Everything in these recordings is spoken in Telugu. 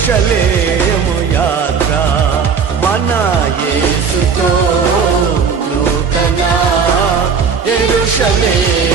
కుశలేము యాత్ర. మన యేసుతో నూతన ఎరుషలేము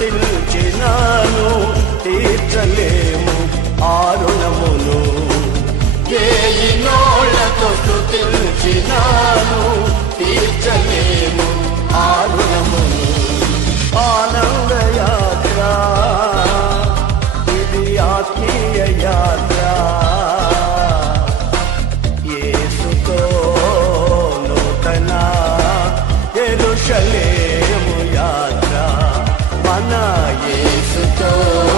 నోళ్ళతో తీర్చలేము ఆరుణమును ఏ నోళ్ళతో తెలుచినాను యేసుతో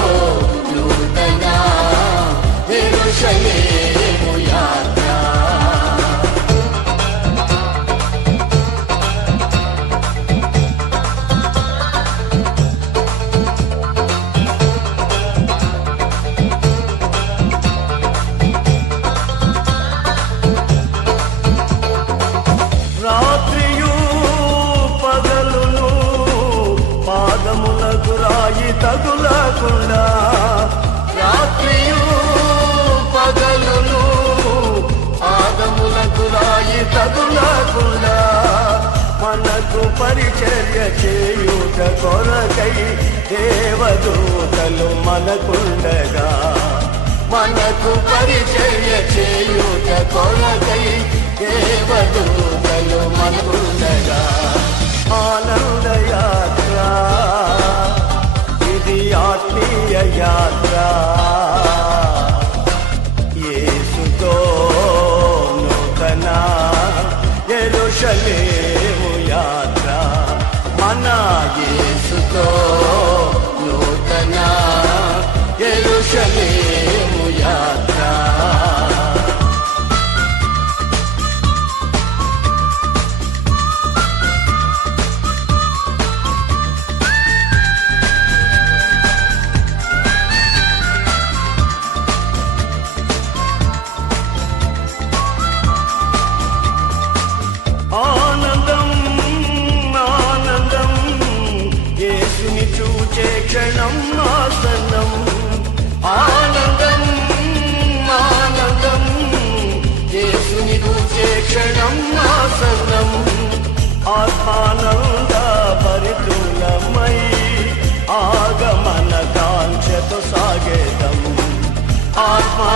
తగులకుండా రాత్రియు పగలును పాదములకు రాయి తగులకుండా మనకు పరిచర్య చేయుట కొరకై దేవదూతలు మనకుండగా. మనకు పరిచర్య చేయుట కొరకై దేవదూతలు మనకుండగా Valley. క్షణం నాసనం ఆత్మానంద పరితులమై ఆగమన కాంక్షతో సాగేదం. ఆత్మా